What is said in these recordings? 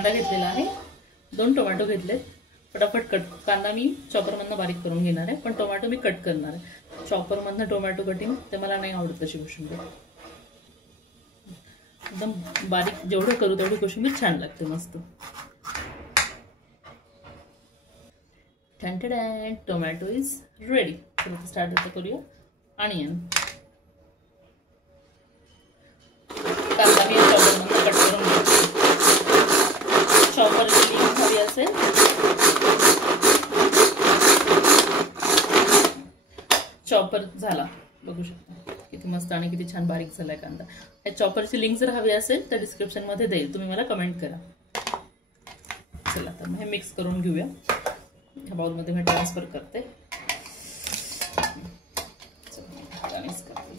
कांदा घेतलेला आहे, 2 टोमॅटो घेतलेत. फटाफट कट. कांदा मी चॉपरमधनं बारीक करून घेणार आहे, पण टोमॅटो मी कट करणार आहे. चॉपरमधनं टोमॅटो कटिंग ते मला नाही आवडत तशी कोशिंबीर. एकदम बारीक जेवढं करू तेवढी कोशिंबीर छान लागते, मस्त. Tomato is ready. तर स्टार्ट आता करूया. ऑनियन, कांदा मी चॉपरमधनं कट करून घेते. चॉपरची लिंक हवी असेल चॉपर झाला, बघू शकता किती मस्त आणि किती छान बारीक झालाय कांदा. या चॉपरची लिंक जर हवी असेल तर डिस्क्रिप्शन मध्ये देईल, तुम्ही मला कमेंट करा. चला तर हे मिक्स करून घेऊया. ह्या बाउल मध्ये मी ट्रान्सफर करते. मिक्स करते.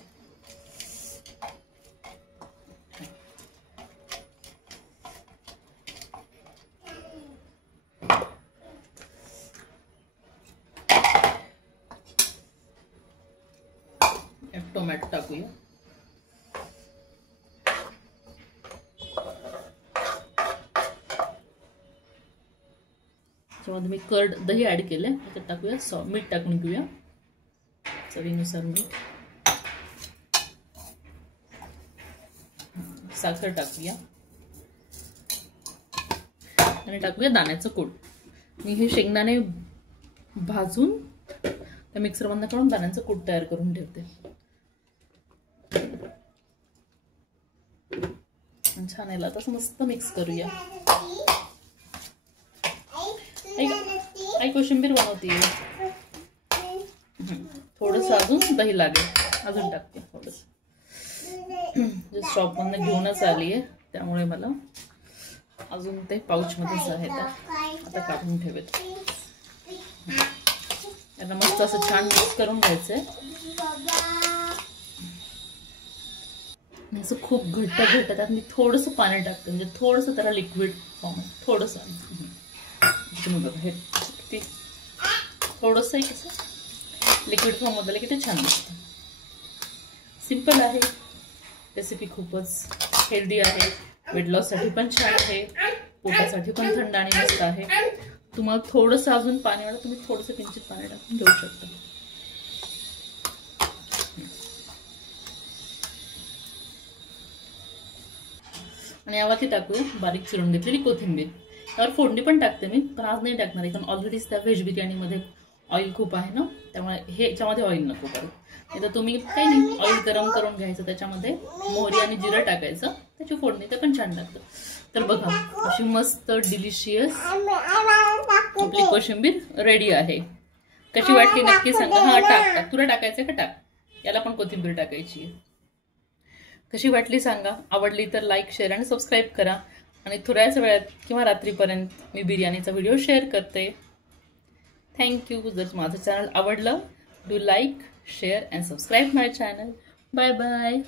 टोमॅटो टाकूया. त्याच्यामध्ये मी कर्ड दही ऍड केले. त्याच्यात टाकूया मीठ टाकून घेऊया, चवीनुसार मीठ. साखर टाकूया आणि टाकूया दाण्याचं कूट. मी हे शेंगदाणे भाजून त्या मिक्सर मधनं काढून दाण्याचं कूट तयार करून ठेवते. छान आहे. आता मस्त मिक्स करूया. आई कोशिंबीर बनवते. थोडंसं अजून दही लागेल, अजून टाकते थोडंसं. शॉप मधनं घेऊनच आली आहे त्यामुळे मला अजून ते पाऊच मध्येच आहे. आता काढून ठेवेल. याला मस्त असं छान मिक्स करून घ्यायचंय. असं खूप घट्ट त्यात मी थोडंसं पाणी टाकते, म्हणजे थोडंसं त्याला लिक्विड फॉर्म, थोडंसं. हे किती थोडंसं आहे, कसं लिक्विड फॉर्म मध्ये किती छान दिसतं. सिंपल आहे रेसिपी, खूपच हेल्दी आहे. वेट लॉस साठी पण छान आहे, पोटासाठी पण थंड आणि मस्त आहे. तुम्हाला थोडंसं अजून पाणी वाटलं, तुम्ही थोडंसं किंचित पाणी टाकून घेऊ शकता. आणि यावरती टाकूया बारीक चिरून घेतलेली कोथिंबीर. त्यावर फोडणी पण टाकते मी, पण आज नाही टाकणार कारण ऑलरेडीच त्या व्हेज बिर्याणीमध्ये ऑइल खूप आहे ना, त्यामुळे हे याच्यामध्ये ऑइल नको करू. नाही तर तुम्ही काही नाही, ऑइल गरम करून घ्यायचं, त्याच्यामध्ये मोहरी आणि जिरं टाकायचं, त्याची फोडणी ते पण छान लागतं. तर बघा अशी मस्त डिलिशियस आपली कोशिंबीर रेडी आहे. कशी वाटली नक्की सांगा. हा टाक, तुला टाकायचं का टाक. याला पण कोथिंबीर टाकायची आहे. कशी वाटली सांगा. आवडली तर लाईक, शेअर आणि सबस्क्राईब करा. आणि थोड्याच वेळात किंवा रात्रीपर्यंत मी बिर्याणीचा व्हिडिओ शेअर करते. थँक्यू. जर माझं चॅनल आवडलं, do like, share and subscribe my channel. Bye bye.